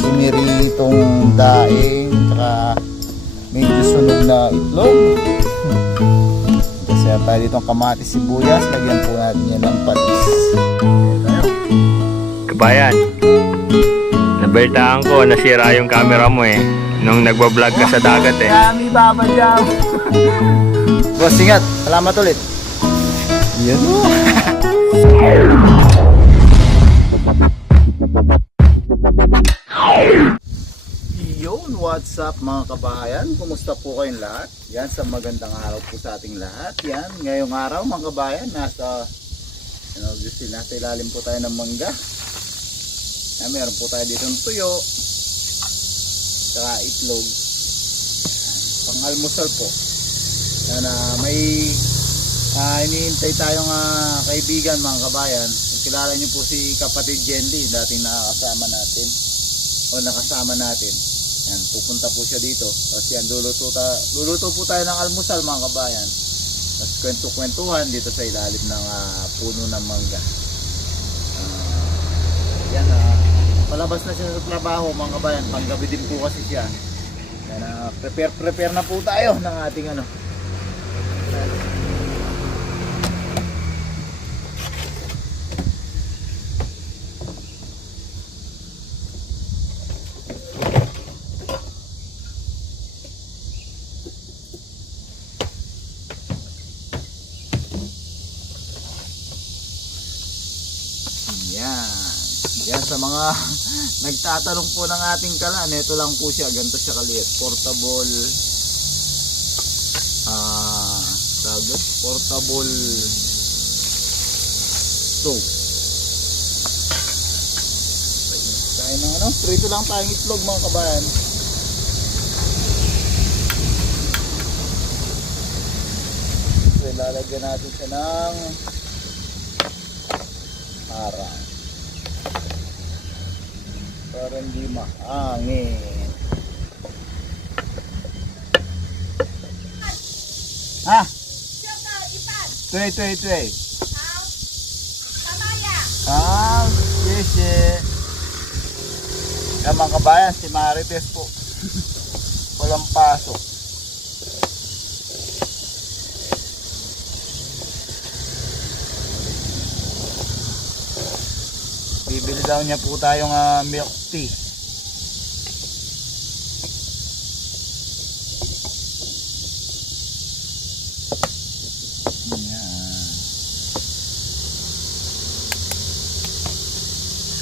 Dumiritong daing, tsaka medyo sunog na itlog. Kasi tayo dito ang kamatis, sibuyas, lagyan po natin yan ng patis. Kabayan, nabalitaan ko, nasira yung camera mo eh. Nung nagbablog ka sa dagat eh. Kami babadyaw. Boss, ingat. Salamat ulit. Yan o. Yun, what's up mga kabayan? Kumusta po kayong lahat? Yan, sa magandang araw po sa ating lahat. Yan, ngayong araw mga kabayan, nasa ilalim po tayo ng mangga. Yan, meron po tayo dito ng tuyo, saka itlog, pang-almusal po. Yan, may iniintay tayong kaibigan mga kabayan. Kilala niyo po si kapatid Jenly, dating nakasama natin. Yan, pupunta po siya dito. Tapos yan, luluto po tayo ng almusal mga kabayan. Tapos kwento-kwentuhan dito sa ilalim ng puno ng mangga. Yan, palabas na siya sa trabaho mga kabayan. Panggabi din po kasi siya. Yan, prepare na po tayo ng ating Yan sa mga nagtatanong po ng ating kalan, ito lang po siya, ganito siya kaliit, portable stove. Tayo ng prito lang tayong itlog mga kabayan. So ilalagyan natin siya ng harang para hindi mahangin. Ha? Tuloy. Yes. Yan mga kabayan, si Marites po. Walang pasok. Bibili daw niya po tayong milk tea.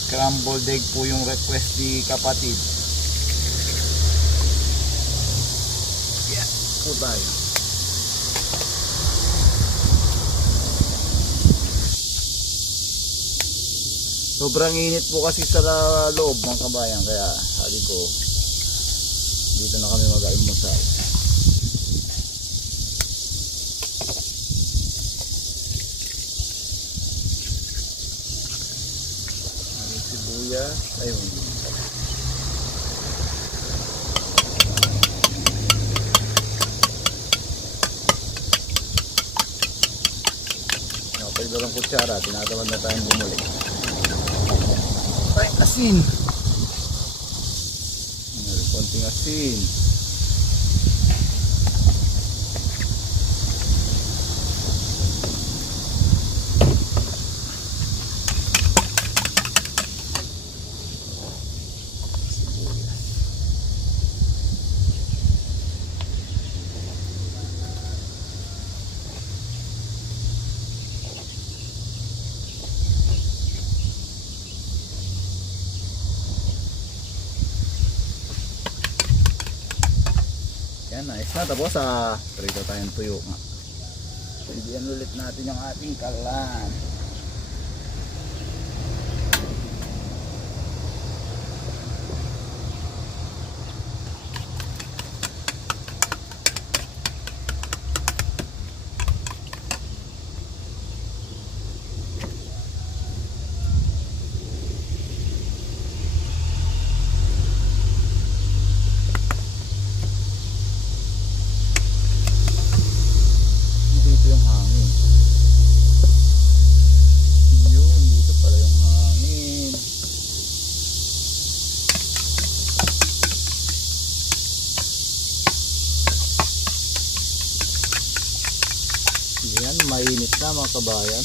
Scrambled egg po yung request ni kapatid. Yan po tayo. Sobrang init po kasi sa loob mga kabayan, kaya sabi ko dito na kami mag-almusal. Sibuyas, ayun. Okay, dalang kutsara, tinatawan na tayong bumalik. Ay, asin. Konting asin. Yan, nice na. Tapos prito tayong tuyo nga. Pwedihan ulit natin yung ating kalan. Ayan, mainit na mga kabayan.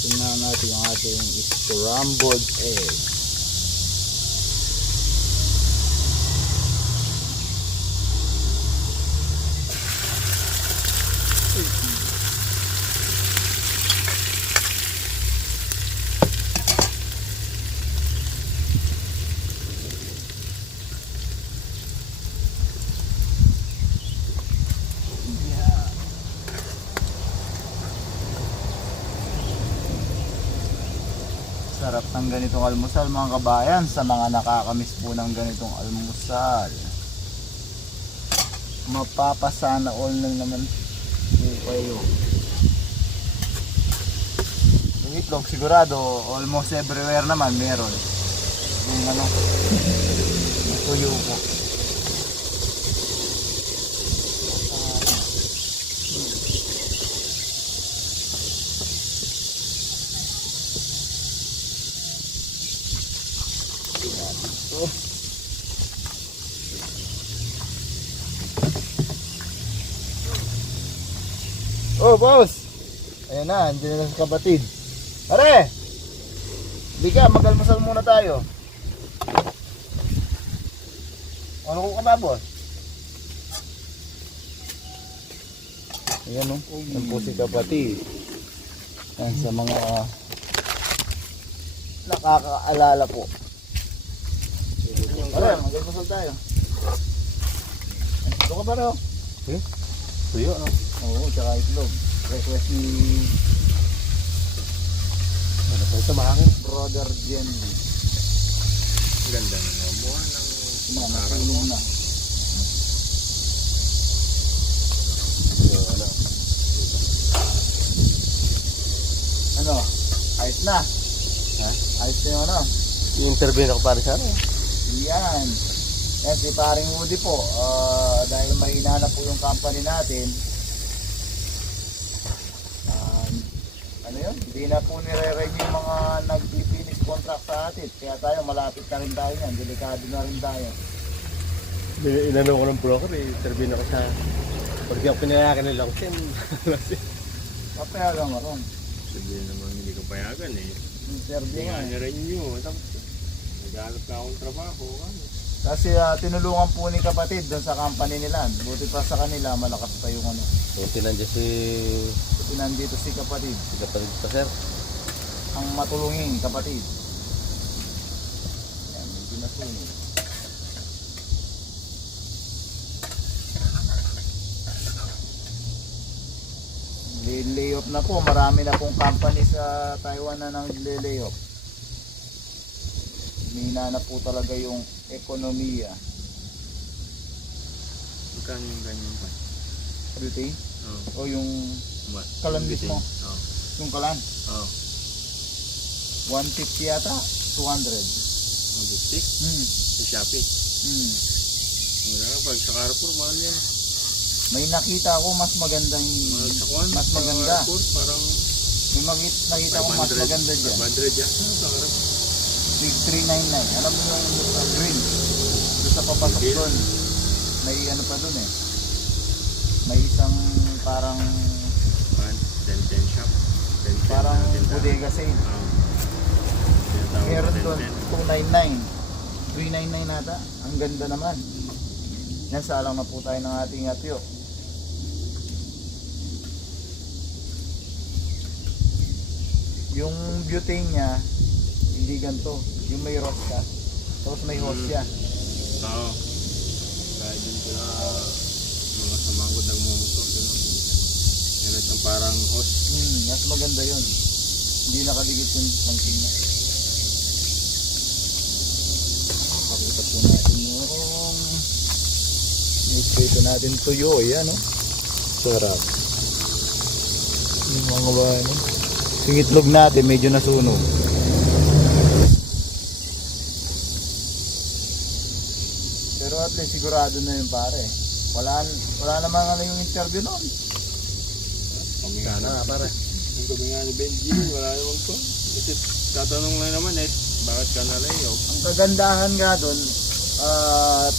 Tingnan natin yung ating scrambled egg. Sarap ng ganitong almusal mga kabayan, sa mga nakakamiss po ng ganitong almusal. Mapapasana all na naman po kayo. Yung itlog sigurado almost everywhere naman meron. Yung ano, yung tuyo ko. Oh, boss! Ayan na, andyan na sa kabatid. Pare! Liga, mag-almusal muna tayo. Ano ko ka ba, boss? Ayan o, yan po si kabatid. Yan sa mga nakakaalala po. Pare, mag-almusal tayo. Ito ka pare o. Tuyo, no? Oo, tsaka itlog. Request ni ano pa ito mahangin? Brother Jenny. Ganda na namuha ng Matulog na. Ano? Ayos na? Ha? Ayos na yung ano? Yung interview na ko para sa ano? Yan. Yan si paring Woody po. Dahil mahina na po yung company natin. Ano yun? Hindi na po nire-renew yung mga nag-finish contract sa atin. Kaya tayo malapit na rin tayo yan. Delikado na rin tayo. Inano ko ng broker, interview na ko sa... Porque ako pinayakan nila ko siya. Papayagan mo ron. Sabihin naman hindi ko payagan eh. Interview nga. Ni-renew. Tapos nag-alap na akong trabaho. Ano? Kasi tinulungan po ni kapatid doon sa company nila. Buti pa sa kanila, malakas pa yung ano. So, tinandya Buti nandito si kapatid. si kapatid pa, sir. Ang matulungin kapatid. Yan, medyo nasunog. Lay-off na po. Marami na pong company sa Taiwan na nang lay-off. Mina na po talaga yung ekonomiya. Magkano yung ganyan pa? Beauty? Oo. O yung What? kalan mismo? Oo. Yung kalan? Oo. 150 yata? 200. Ang lipstick? Sa Shopee. Wala na. Pag sa Carrefour, mahal yan. May nakita ako mas magandang Mahal sa Kwan. mas sa maganda. Carrefour, parang May nakita ko mas maganda dyan. 500 yan. Sa Carrefour. Big 399. Alam mo yung green. Doon sa papasok Big doon. May ano pa doon eh. May isang parang 10 shop. 10 parang bodega sale. Meron doon 299. 399 nata. Ang ganda naman. Yan, salang na po tayo ng ating atyo. Yung butane niya, hindi ganito. Yung may rose ka. Tapos may hose siya. Oo. Kaya dun ko na mga samangkot nagmumotor. Yan isang parang host. Mas maganda yun. Hindi nakadikit yung pangking niya. Pakita po natin yung newspaper natin tuyo. Ayan o. Sarap. Yung mga ba ano. Yung itlog natin medyo nasunog. Pero at least sigurado na yun pare. Wala naman ano yung interview noon. Kami nga na. Ah, para. Yung kami nga ni Benji, wala namang to. Kasi tatanong lang naman bakit ka na layoff? Ang kagandahan nga doon,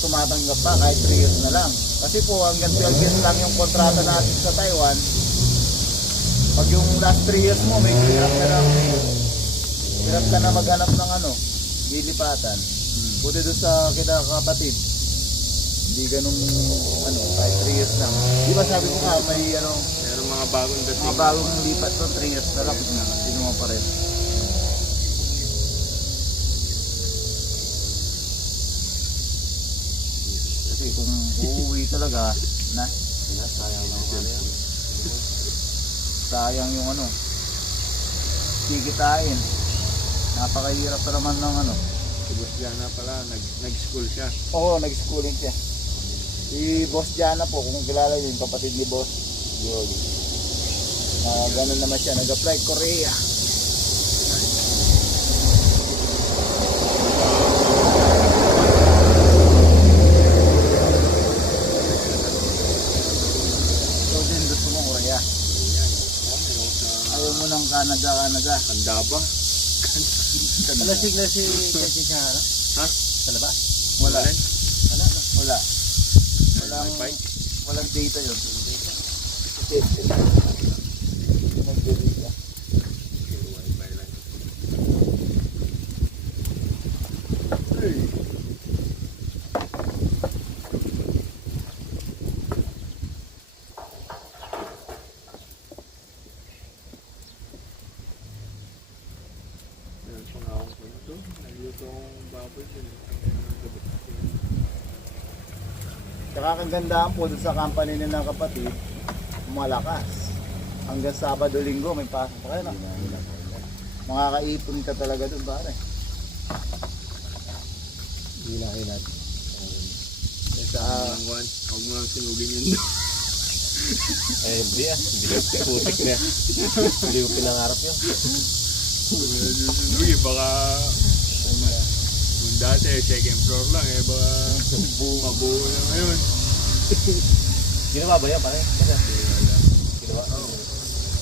tumatanggap pa kahit 3 years na lang. Kasi po hanggang 12 years lang yung kontrata natin sa Taiwan. Pag yung last 3 years mo, may hirap ka na maghanap ng lilipatan. Buti doon sa kapatid. Hindi ganun kahit 3 years lang. Di ba sabi ko nga may Meron mga bagong dating. mga bagong lipat to 3 years na lang. Sino mo pa rin. Kasi kung uuwi talaga, Sayang lang pala yan. sayang yung kikitain. Napakahirap pa naman ng Si Boss Jana pala, nag-school siya. Oo, nag-schooling siya. Si Boss Jana po, kung kilala yun, kapatid ni Boss Yogi. Ganun naman siya, nag-apply Korea. So din, gusto mo Korea. Ayaw mo ng Canada. Handa ba? Lasig na si Sahara? Ha? Sa labas? Wala. Wala na. Wala. Wifi? Walang data yun. Nag-delete. Wifi lang. Meron pang akong kwento. Nagluto akong baboy dun. Tsaka kagandahan po dun sa company nilang kapatid, malakas. Hanggang Sabado, Linggo may pasok pa kayo na. Makakaipon ka talaga dun pare. Hilat. Huwag mo lang sinugin yun. Hindi putik na. Hindi ko pinangarap yun. Sinugin, baka kung dati second floor lang baka mabuo na ngayon. Ginawa ba yan pare? Ginawa?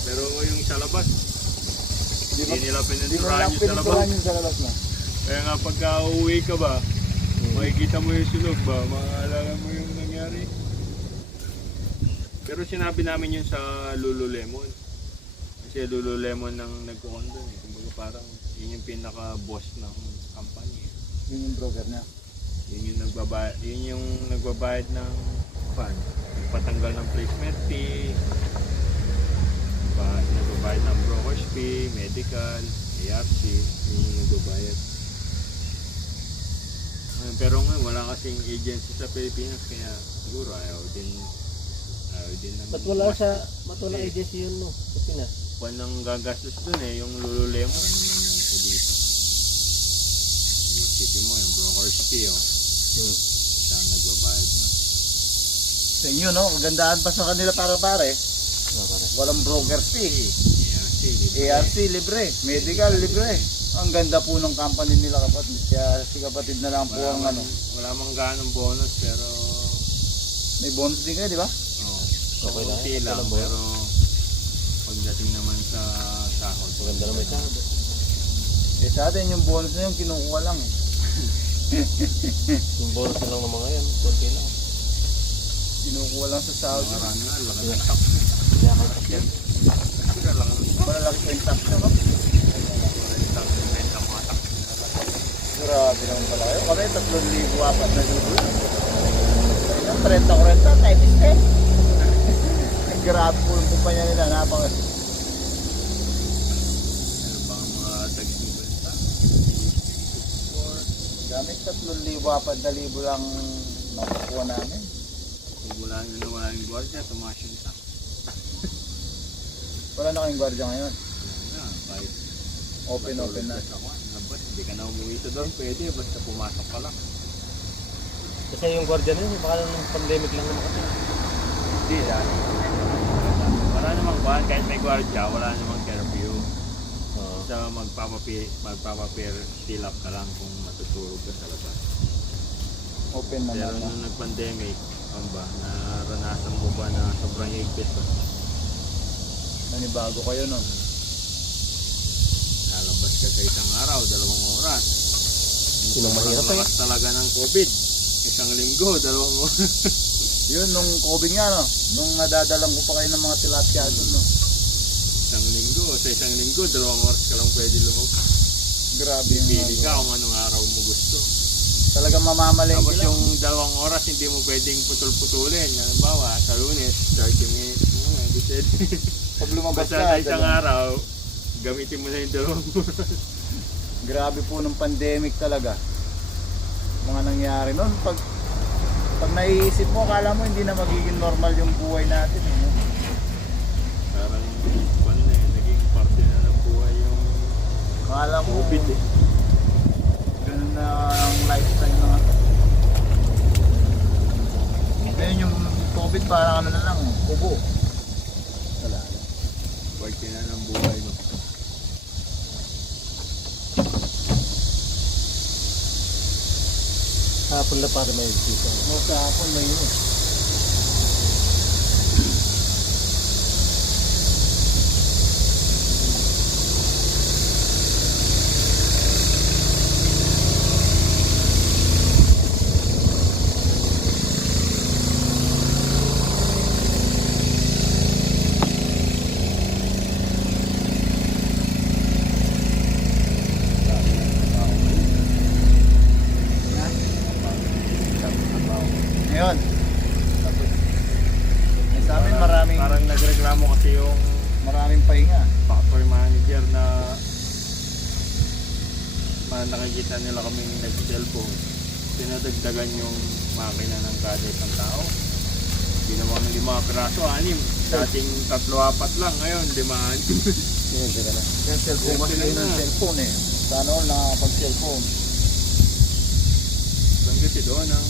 Pero yung sa labas, Di hindi nila Hindi mo lang pininturahan yung sa labas. pininturahan yung sa labas na. Kaya nga pagka uuwi ka ba, makikita mo yung sunog ba, maalala mo yung nangyari. Pero sinabi namin yun sa Lululemon. Kasi Lululemon nang nagko-condo Kumbaga parang yun yung pinaka-boss ng company. Yun yung broker niya. Yun yung nagbabayad ng nagpatanggal ng placement fee, nagbabayad ng broker's fee, medical, ARC, yun yung nagbabayad. Pero ngayon wala kasing agency sa Pilipinas kaya siguro ayaw din ng Ba't walang agency yun no? Sa Pinas? nang gagastos dun yung Lululemon sa dito. Isipin mo yung broker's fee siya ang nagbabayad na. Sa inyo no, kagandahan pa sa kanila para pare. Walang broker fee. ARC libre, medical libre. Ang ganda po ng company nila kapatid. Kaya si kapatid na lang po ang Wala mang ganong bonus pero may bonus din kayo, di ba? Okay lang. konti lang pero pagdating naman sa sahod. Maganda naman siya. Eh sa atin yung bonus na yun kinukuha lang eh. Yung bonus na lang ng mga yan. Konti lang. Kinukuha lang sa sahod. Marami nga, laki ng tax. Kinakalap yan. Kasi lang ang Malalaki po yung tax nyo, no? tax, benta mga tax. Grabe naman pala kayo. Kami 3,000 apat na libo lang. 30-40 times 10. Grabe po yung kumpanya nila. Ano ba ang mga tax ni benta? Gamit 3,000 apat na libo lang nakukuha namin. Kung wala yung gwardiya, tumaas yung tax. Wala na kayong gwardiya ngayon. Wala na, kahit Open na. labas, hindi ka na umuwi sa doon, pwede, basta pumasok ka lang. Kasi yung guardian yun, baka nung pandemic lang naman kasi. Hindi lang. Wala namang kuhan, kahit may gwardiya, wala namang curfew. Basta magpapapill up ka lang kung matutulog ka sa labas. Open Pero naman na. nung nag-pandemic, ano ba, naranasan mo ba na sobrang higpit ba? Nanibago kayo nun. Lalabas ka sa isang araw, 2 oras. Yun ang mahirap Sobrang lakas talaga ng COVID. isang linggo, 2 oras. Yun, nung COVID nga, no? Nung nadadalang ko pa kayo ng mga tilapia doon, no? Sa isang linggo, 2 oras ka lang pwede lumabas. Grabe yung Pili ka kung anong araw mo gusto. Talagang mamamalengke Tapos lang. yung 2 oras, hindi mo pwedeng putol-putulin. Halimbawa, sa Lunes, 30 minutes mo, hindi pwede. Pag lumabas Basta ka, sa isang araw, gamitin mo na yung 2 oras. grabe po nung pandemic talaga. Mga nangyari noon, pag naiisip mo, akala mo hindi na magiging normal yung buhay natin. Eh. Parang, naging parte na ng buhay yung Akala ko, COVID eh. ganun na ang lifestyle na. Ngayon yung COVID parang ano na lang, kubo. Wala na. Parte na ng buhay mo. Hapon na para may dito. No, sa hapon may yun. Ngayon. Eh, sa amin Parang nagreklamo kasi yung maraming pahinga. factory manager na nakikita nila kaming nag-cellphone. Pinadagdagan yung makina ng kada isang tao. Ginawa ng 5 piraso, 6. Dating 3-4 lang, ngayon 5-6. Yun, ka na. Yung cellphone kasi Cellphone yun ang na. cellphone eh. Sana all nakakapag-cellphone. Lang kasi doon ang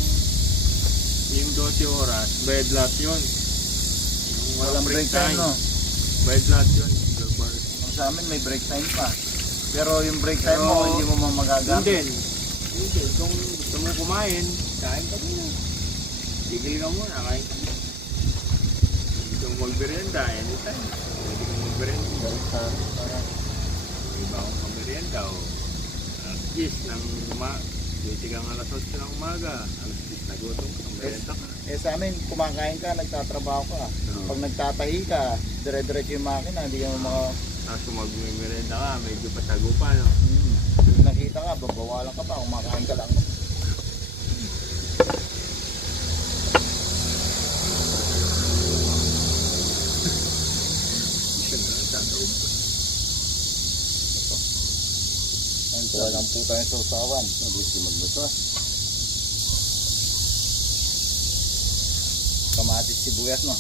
yung 12 oras, bayad lahat yun. Yung Walang break time, no? Bayad lahat yun. Ang sa amin may break time pa. Pero yung break time Pero, mo, hindi mo Yun magagamit. din. Yun din. Kung gusto mo kumain, kain ka muna. Tigil ka muna, kain ka muna. Gusto mo magmerienda, anytime. Pwede kang magmerienda. Iba akong magmerienda o alas 10 ng duty kang alas 8 ng umaga. Alas 10 nagutom ka, magmerienda ka. Eh sa amin, kumakain ka, nagtatrabaho ka. Oo. Pag nagtatahi ka, dire-diretso yung makina, hindi ka mga... Tapos kung magmerienda ka, medyo pasago pa, no? Kung nakita ka, babawalan ka pa, kumakain ka lang. Mission na, tataob ka. Kuha lang po tayo sa usawan. Mabilis yung magluto. Kamatis sibuyas, no?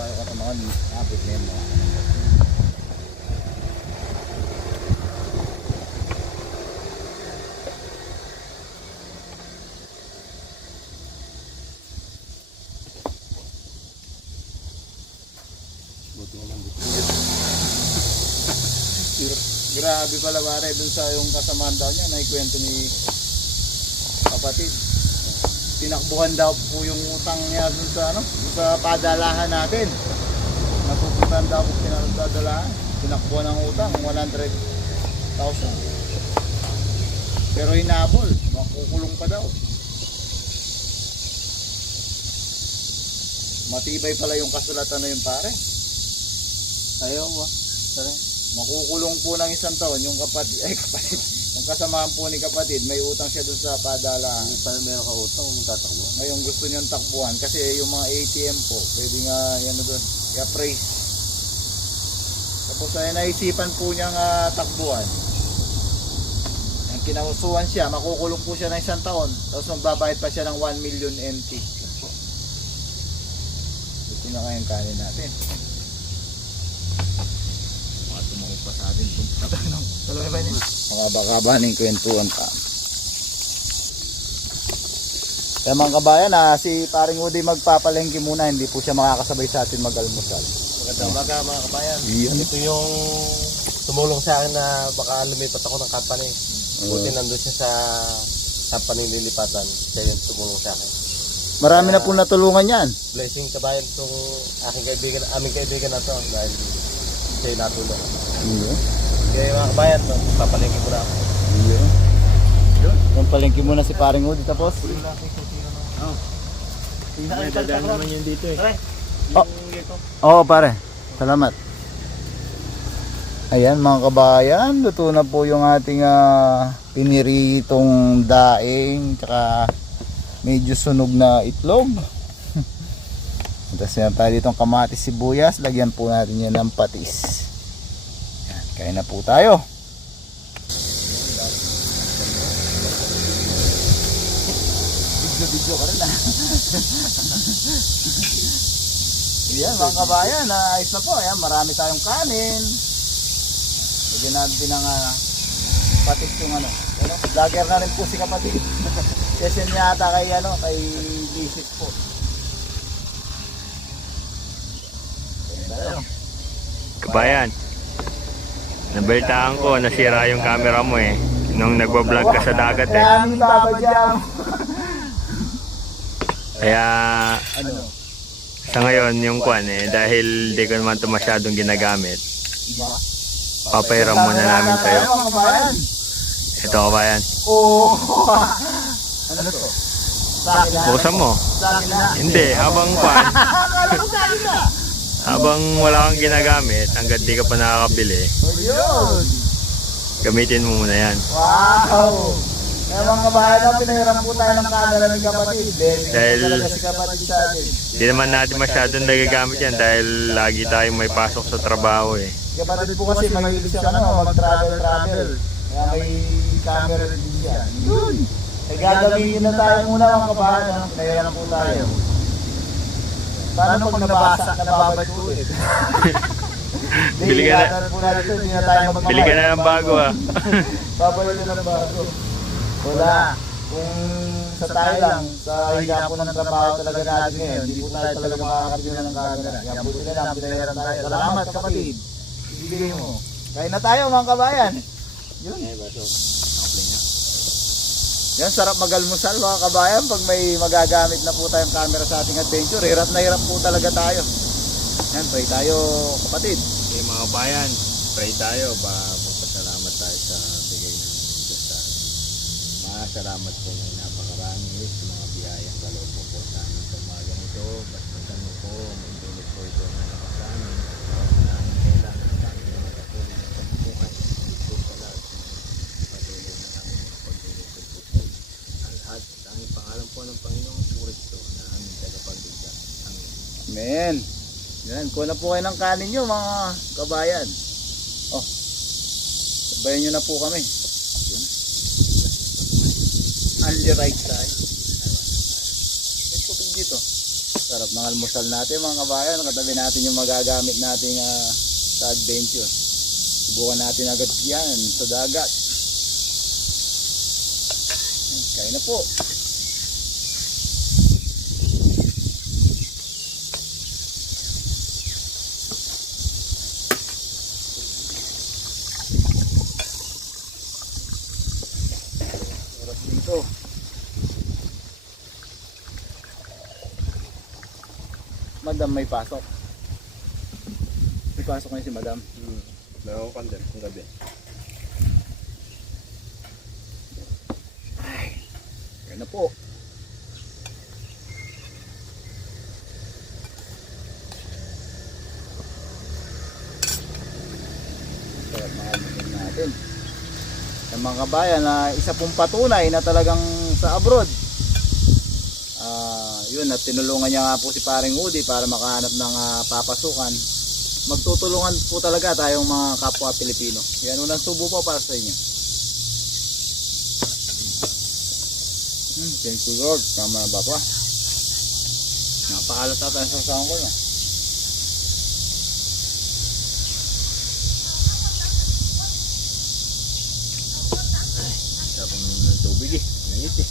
Bago ka tamakan, abot na yung mga Buti nga lang dito. Grabe pala pare, dun sa yung kasamaan daw niya, naikwento ni kapatid. Tinakbuhan daw po yung utang niya dun sa ano, dun sa padalahan natin. Napupuntahan daw po pinadalahan. Tinakbuhan ng utang, 100,000. Pero hinabol, makukulong pa daw. Matibay pala yung kasulatan na yun pare. Ayaw ba? Tara. Makukulong po ng 1 taon yung kapatid, yung kasamahan po ni kapatid, may utang siya dun sa padalahan. Hindi pa meron ka utang kung tatakbo. Ngayon gusto niyang takbuhan kasi yung mga ATM po, pwede nga yan na doon, i-appraise. Tapos ay naisipan po niyang takbuhan. Ang kinausuhan siya, makukulong po siya ng 1 taon, tapos magbabayad pa siya ng 1 million NT. Ito na kayong kanin natin. Mga tumawag pa sa atin itong talaga ba niya? Mga baka ng kwentuhan pa. Kaya mga kabayan, si paring Udi magpapalengke muna, hindi po siya makakasabay sa atin mag-almusal. Magandang umaga mga kabayan. Iyon. Ito yung tumulong sa akin na baka lumipat ako ng company. Buti nandun siya sa company lilipatan. Siya yung tumulong sa akin. Marami na po natulungan yan. Blessing kabayan itong aming kaibigan na to dahil siya'y natulong. Iyo. Kaya mga kabayan, papalingin ko na ako. Iyo. Yung palengke muna si paring Udi tapos. May dadaan naman yun dito eh. Oh. Oo pare, salamat. Ayan mga kabayan, luto na po yung ating piniritong daing tsaka medyo sunog na itlog. Tapos yan tayo ditong kamatis sibuyas, lagyan po natin yan ng patis. Yan, kain na po tayo. Video ka rin Ayan mga kabayan, ayos na po. Ayan, marami tayong kanin. Lagyan natin ng patis yung vlogger na rin po si kapatid. Kasi niya ata kay visit po. Kabayan, nabalitaan ko, nasira yung camera mo eh. Nung nagbablog ka sa dagat eh. Kaya ni Papa Jam. Kaya sa ngayon yung kwan eh, dahil di ko naman ito masyadong ginagamit, papairam muna namin sa'yo. Ito kabayan. Oo. Ano to? Sa akin na? Buksan mo. Sa akin na? Hindi, habang kwan, Akala ko sa akin na. habang wala kang ginagamit, hanggang di ka pa nakakabili, Ayun. gamitin mo muna yan. Wow. Kaya mga kabayan na pinahiram po tayo ng camera ng kapatid. Dahil- talaga si kapatid sa atin. Di naman natin masyadong nagagamit yan dahil lagi tayong may pasok sa trabaho eh. Kapatid po kasi mahilig siya mag-travel. Kaya may camera din siya. Yun. Ay gagawin na tayo muna mga kabayan. Pinahiram po tayo. Paano pag nabasa ka nababad po ulit? Bili ka na- Hindi na tayo magmamahal. Bili ka na ng bago ah. Babalik na ng bago. Wala. Kung sa tayo lang, sa higa po ng trabaho talaga natin ngayon, hindi po tayo talaga makakabili ng camera. Kaya buti na lang, pinahiram tayo. Salamat kapatid. Ibigay mo. Kain na tayo mga kabayan. Yun. Yan, sarap magalmusal mga kabayan pag may magagamit na po tayong camera sa ating adventure. Hirap na hirap po talaga tayo. Yan, pray tayo kapatid. Okay mga bayan, pray tayo ba magpasalamat tayo sa bigay ng Diyos sa atin. Salamat po ng napakarami sa mga biyayang kaloob mo po sa amin sa umaga nito. Bastasan mo po, may dulot po ito na nakasamin. Na aming kailangan sa aming mga patuloy ng pagbubuhay. Ito sa lahat. Patuloy na aming pagdulot sa puso. Ang lahat, sa aming pangalan po ng Panginoong Kristo na aming tagapagligtas. Amen. Amen. Yan, kuha na po kayo ng kanin nyo mga kabayan. Oh, sabayan nyo na po kami. Only right side. May tubig dito. Sarap ng almusal natin mga kabayan. Katabi natin yung magagamit natin sa adventure. Subukan natin agad yan sa dagat. Kain na po. Dito. Madam may pasok. May pasok ngayon si Madam. Nakakandar kung gabi. Yan na po. Sarap mga almusal natin. Yung mga kabayan na isa pong patunay na talagang sa abroad. Yun, at tinulungan niya nga po si paring Udi para makahanap ng papasukan. Magtutulungan po talaga tayong mga kapwa Pilipino. Yan, unang subo po para sa inyo. Thank you Lord. Tama ba po? Napakalat tayo sa sasawang ko na. Tapos ng tubig eh. Nangit eh.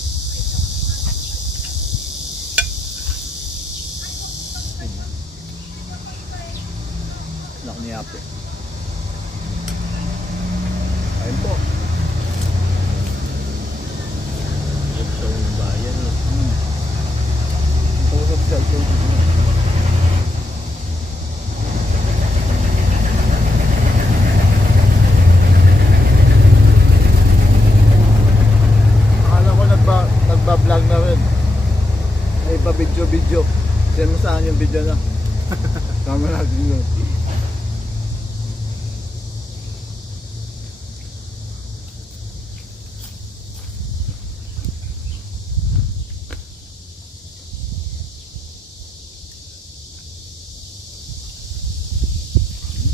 Anak ni Ape. Ayun po. Sa bayan no. Ay pa video. Send mo saan yung video na. Tama natin yun.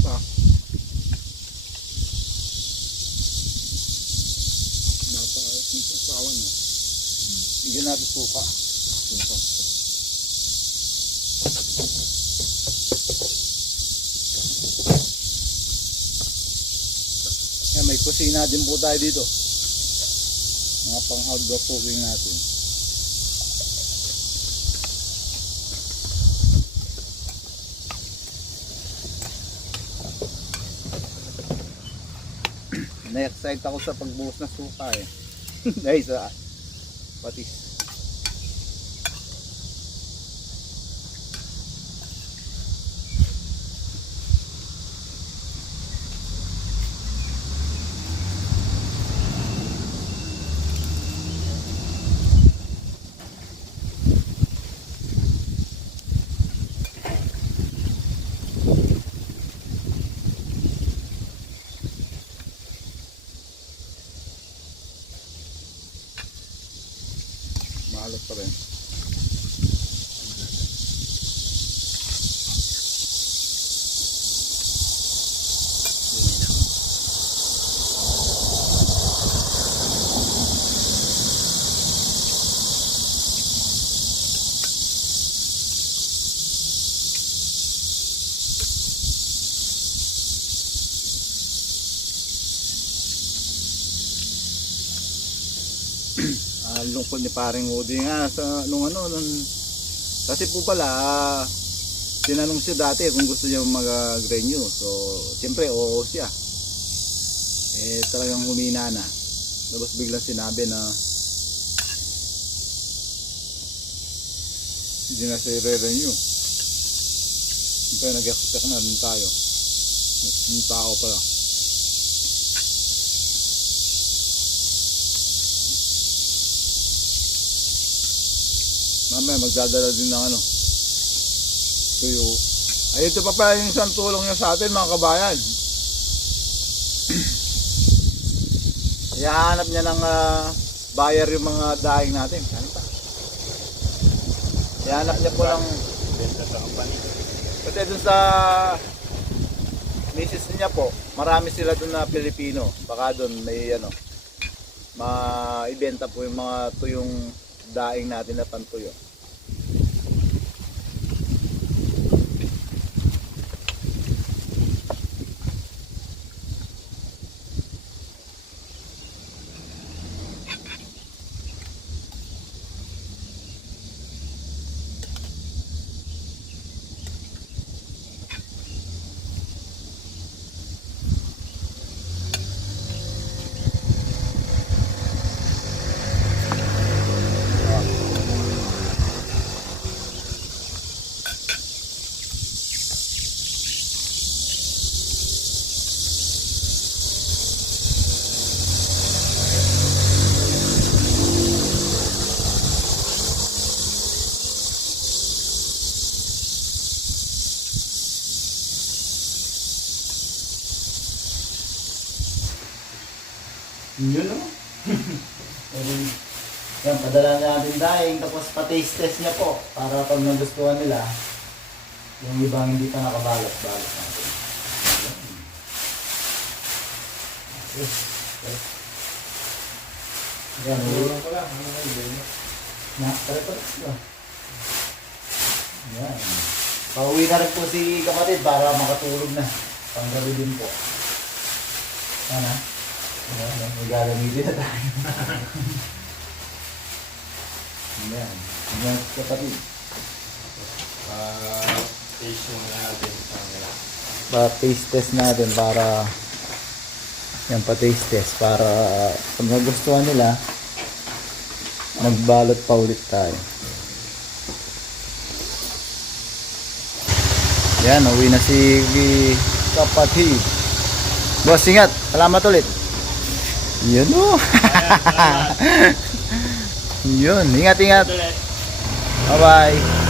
Pa. Napakaayos ng sasawan mo. Bigyan natin suka. Suka. Yan, may kusina din po tayo dito. Mga pang outdoor cooking natin. Na-excite ako sa pagbuhos ng suka eh. Dahil sa patis. Maalat pa rin. Lungkot ni paring Woody nga sa nung kasi po pala tinanong siya dati kung gusto niya mag-renew, so siyempre oo siya, talagang humina na, tapos biglang sinabi na hindi na siya re-renew. Siyempre nag-expect na rin tayo yung tao pala. Mamaya magdadala din ng tuyo. Ay, ito pa pala yung isang tulong niya sa atin mga kabayan. Ihahanap niya ng buyer yung mga daing natin. Ano pa? Ihahanap niya po ng Benta sa company. kasi dun sa misis niya po, marami sila dun na Pilipino. Baka dun may maibenta po yung mga tuyong daing natin na pantuyo. Yun o. Yan, padala natin daing, tapos pa-taste test niya po para pag nagustuhan nila, yung ibang hindi pa nakabalot-balot natin. Yan, Tulong ko lang. Ano yun? pare-pares ko. Yan. Pauwi na rin po si kapatid para makatulog na. Panggabi din po. Ano? Ayan, may gagamitin na tayo. Ayan. Ayan, kapatid. Taste muna natin. Pa-taste test natin para yan, pa-taste test para pag nagustuhan nila magbalot pa ulit tayo. Yan, uwi na si kapatid. Boss, ingat. Salamat ulit. Yun o. Yun, ingat. Ulit. Bye-bye.